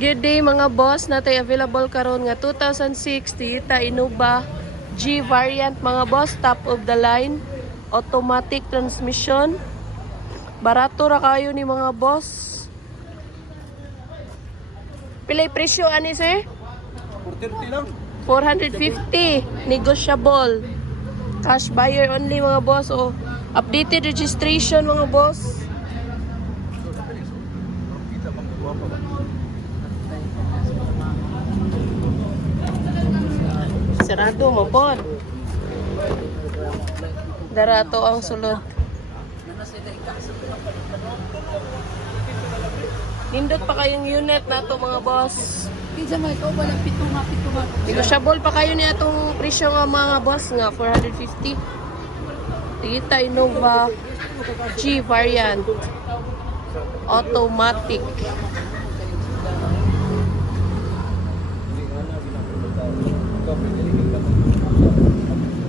Good day mga boss, natay available karon nga 2006 Toyota Innova G variant mga boss, top of the line, automatic transmission. Barato ra kayo ni mga boss. Pilay presyo ani sir? 430 lang. 450, negotiable. Cash buyer only mga boss. O updated registration mga boss. Sarado mo bon. Darato ang sulod. Nindot pa kayong unit na to mga boss. Kinsa may ko ba lang pituma. Negotiable pa kayo niya itong presyo nga mga boss nga 450. Toyota Innova G variant automatic.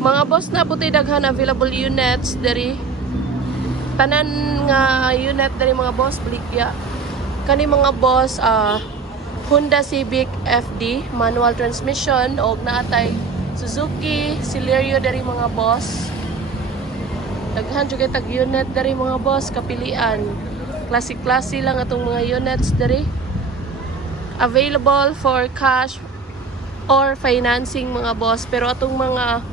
Mga boss na puti daghan available units dari tanan nga unit dari mga boss Baligya. Kani mga boss Honda Civic FD manual transmission og naatay Suzuki Celerio dari mga boss. Daghan jud kay tag unit dari mga boss kapilian. Klase-klase lang atong mga units dari. Available for cash or financing mga boss, pero atong mga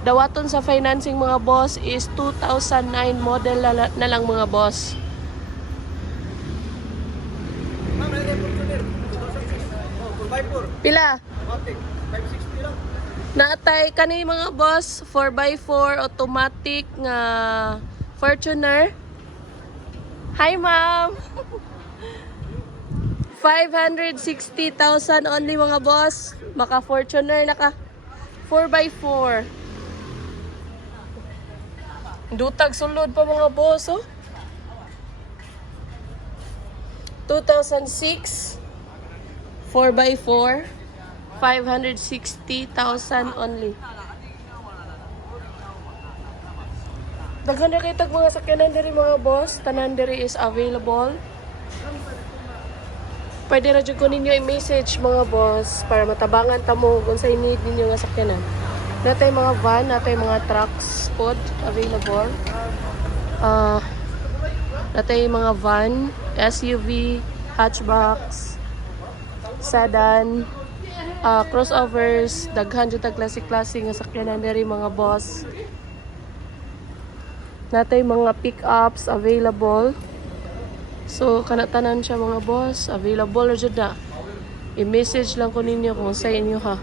dawaton sa financing mga boss is 2009 model na lang mga boss. Pila? 560 lang. Naatay kani mga boss 4x4 automatic nga Fortuner. Hi ma'am. 560,000 only mga boss. Maka Fortuner naka 4x4. Dutag sulod pa mga boss oh. 2006 4x4 560,000 only. Daghan na kay tag mga sakyanan diri mga boss, tanan diri is available. Pwede ra jud ko ninyo i-message mga boss para matabangan ta mo kung sa need ninyo nga sakyanan. Natay mga van, natay mga trucks pod available. Natay mga van, SUV, hatchbacks, sedan, crossovers, daghan jud tag klase-klase nga sakyanan diri mga boss. Natay mga pick-ups available. So kanatanan siya mga boss, available jud na. I-message lang ko ninyo kung sa inyo ha.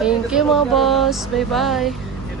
Thank you mga boss. Bye bye.